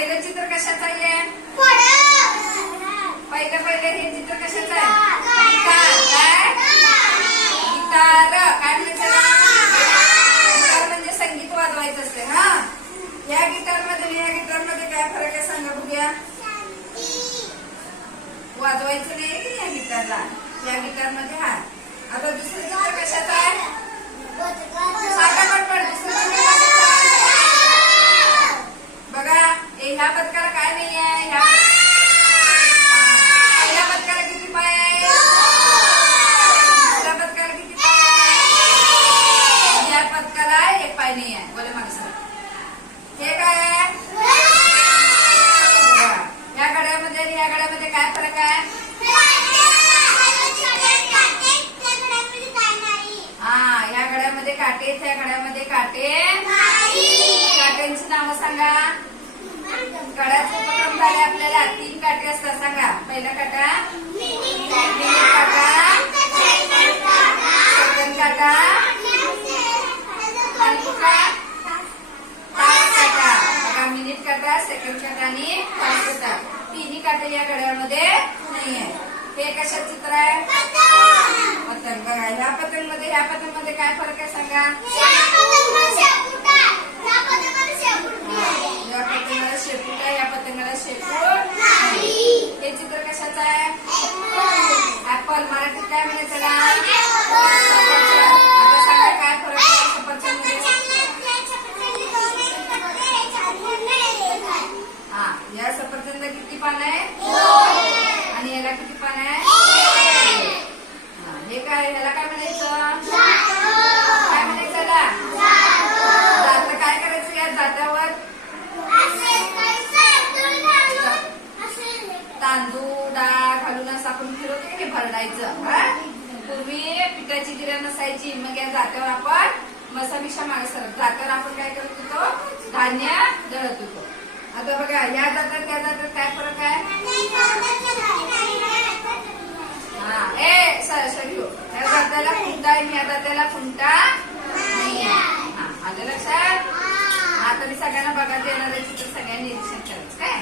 पहिलं चित्र कशाचं आहे? पहिलं हे चित्र कशाचं आहे? गिटार. काय म्हणायचं? गिटार म्हणजे संगीत वाजवायचं असते. हा, या गिटार मध्ये काय फरक आहे सांगा बघूया. वाजवायचं नाही की या गिटारला. या गिटार मध्ये हा. आता दुसरं चित्र कशाचं आहे? सांगा पटपट. दुसरं चित्र कशाचं आहे? बघा, ह्या पदकाला काय नाही आहे? पहिल्या पदकाला किती पाय आहे? दुसऱ्या पदकाला किती पाय आहे? या पदकाला एक पाय नाही आहे. बोले माणसं, हे काय आहे? या गड्यामध्ये आणि या गड्यामध्ये काय फरक आहे? हा, या गड्यामध्ये काटे, त्या गड्यामध्ये काटे. काट्यांची नावं सांगा. गड्याचे उपक्रम झाले आपल्याला. 3 काटे असतात. सांगा. पहिला काटा, मिनिट काटा, सेकंड काटा आणि कुठला? तास काटा. बघा, मिनिट काटा, सेकंड काटा आणि तास काटा. तिन्ही काटे या गड्यामध्ये नाही आहे. हे कशाचं चित्र आहे? पतंग. बघा, ह्या पतंग मध्ये काय फरक आहे सांगा. या पतंगाला शेपूट आहे, या पतंगाला शेपूट नाही. हे चित्र कशाचं आहे? ऍपल. मराठीत काय म्हणायचं? आता सांगा काय फरक आहे सफरचंद मध्ये? हा, या सफरचंद किती पान आहे? आणि याला किती पान आहे? हे काय? ह्याला काय म्हणायचं? काय म्हणायचं याला? दात. काय करायचं या दातावर? तांदूळ डाळ घालून असं आपण फिरवतो की भरडायचं. पूर्वी पिठाची गिऱ्या नसायची. मग या जात्यावर आपण मसामिशा मागे सरत जात्यावर आपण काय करत होतो? धान्य दळत होतो. आता बघा, या जातात त्या जातात काय फरक आहे? हा, या जात्याला खुंटा आहे, या जात्याला खुंटा नाही आहे. हा, आलं लक्षात? आता मी सगळ्यांना बघा देणार आहे चित्र. सगळ्यांनी निरीक्षण करायचं काय.